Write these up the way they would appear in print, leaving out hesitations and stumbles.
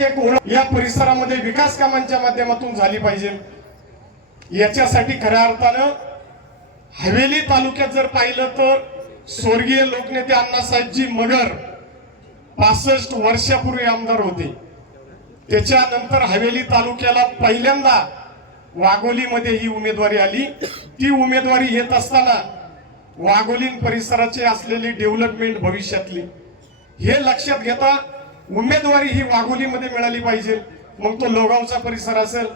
एक ओळख या परिसरामध्ये विकास कामांच्या माध्यमातून झाली पाहिजे। याच्यासाठी खऱ्या अर्थानं हवेली तालुक्यात जर पाहिलं तर स्वर्गीय लोकनेते अण्णासाहेबजी मगर 65 वर्षापूर्वी आमदार होते। त्याच्यानंतर हवेली तालुक्याला पहिल्यांदा वाघोलीमध्ये ही उमेदवारी आली। ती उमेदवारी येत असताना वाघोली परिसराची असलेली डेव्हलपमेंट भविष्यातली हे लक्षात घेता उमेदवारी ही वाघोलीमध्ये मिळाली पाहिजे। मग तो लोगावचा परिसर असेल,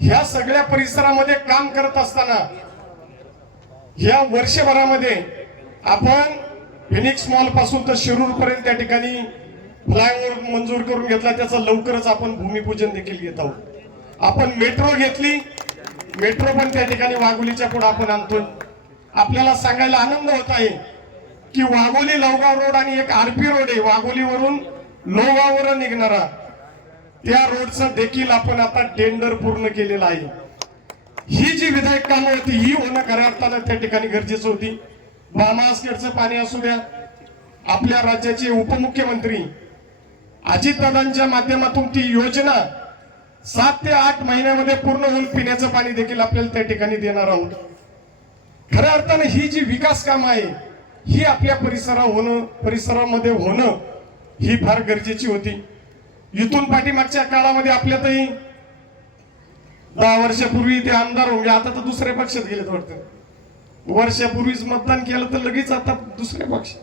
ह्या सगळ्या परिसरामध्ये काम करत असताना ह्या वर्षभरामध्ये आपण फिनिक्स मॉल पासून तर शिरूर पर्यंत त्या ठिकाणी फ्लायओव्हर मंजूर करून घेतला। त्याचं लवकरच आपण भूमिपूजन देखील घेत आहोत। आपण मेट्रो घेतली, मेट्रो पण त्या ठिकाणी वाघोलीच्या पुढे आपण आणतोय। आपल्याला सांगायला आनंद होत आहे की वाघोली लोगाव रोड आणि एक आरपी रोड आहे वाघोलीवरून लोगाववर निघणारा, त्या रोडचं देखील आपण आता टेंडर पूर्ण केलेलं आहे। ही जी विधायक कामं होती ही होणं खऱ्या अर्थानं त्या ठिकाणी गरजेचं होती। बामासकडचं पाणी असू द्या, आपल्या राज्याचे उपमुख्यमंत्री अजितदादांच्या माध्यमातून ती योजना 7 ते 8 महिन्यामध्ये पूर्ण होऊन पिण्याचं पाणी देखील आपल्याला त्या ठिकाणी देणार आहोत। खऱ्या अर्थानं ही जी विकास कामं आहे ही आपल्या परिसरामध्ये होणं ही फार गरजेची होती। इथून पाठीमागच्या काळामध्ये आपल्यातही 10 वर्षापूर्वी ते आमदार होऊन आता तर दुसऱ्या पक्षात गेलेत वाटतं। वर्षापूर्वीच मतदान केलं तर लगेच आता दुसऱ्या पक्ष।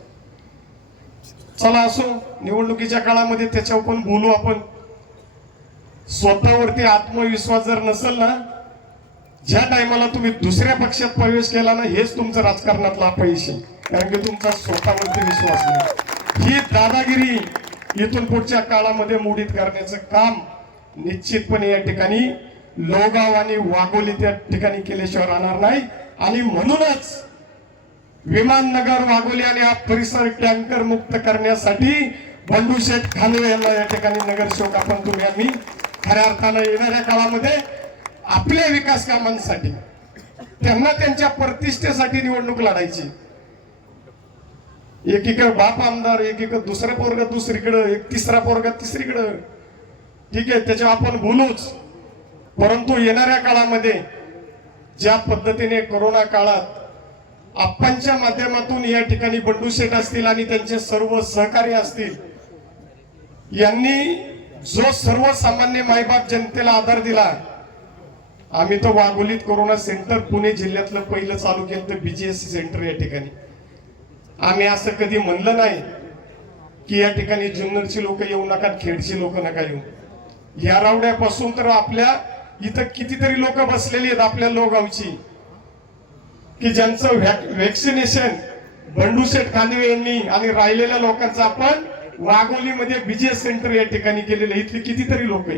चला असो, निवडणुकीच्या काळामध्ये त्याच्यावर पण बोलू आपण। स्वतःवरती आत्मविश्वास जर नसेल ना, ज्या टायमाला तुम्ही दुसऱ्या पक्षात प्रवेश केला ना, हेच तुमचं राजकारणातलं अपयश आहे, कारण की तुमचा स्वतःवरती विश्वास नाही। ही दादागिरी इथून पुढच्या काळामध्ये मोडीत करण्याचं काम निश्चितपणे या ठिकाणी लोगाव आणि वाघोली त्या ठिकाणी केल्याशिवाय राहणार नाही। आणि म्हणूनच विमाननगर वाघोली आणि हा परिसर टँकर मुक्त करण्यासाठी बंडूशेठ खानवे यांना या ठिकाणी नगरसेवक आपण तुम्ही आम्ही खऱ्या अर्थानं येणाऱ्या काळामध्ये आपल्या विकास कामांसाठी त्यांना त्यांच्या प्रतिष्ठेसाठी निवडणूक लढायची। एकीकडे बाप आमदार, एकीकडे दुसऱ्या पोरगा दुसरीकडे, एक तिसरा पोरगा तिसरीकडे, ठीक आहे त्याच्यावर आपण बोलूच। परंतु येणाऱ्या काळामध्ये ज्या पद्धतीने कोरोना काळात आप्पांच्या माध्यमातून या ठिकाणी बंडूशेठ असतील आणि त्यांचे सर्व सहकारी असतील, यांनी जो सर्वसामान्य मायबाप जनतेला आधार दिला। आम्ही तो वाघोलीत कोरोना सेंटर पुणे जिल्ह्यातलं पहिलं चालू केलं तर बीजीएससी सेंटर या ठिकाणी। आम्ही असं कधी म्हणलं नाही की या ठिकाणी जुन्नरची लोक येऊ नका, खेडची लोक नका येऊ। या रावड्यापासून तर आपल्या इथं कितीतरी लोक बसलेली आहेत आपल्या लोगावची की ज्यांचं व्हॅक्सिनेशन बंडूशेठ खानवे यांनी आणि राहिलेल्या लोकांचं आपण वाघोलीमध्ये बीजीएस सेंटर या ठिकाणी केलेलं। इथली कितीतरी लोक आहेत।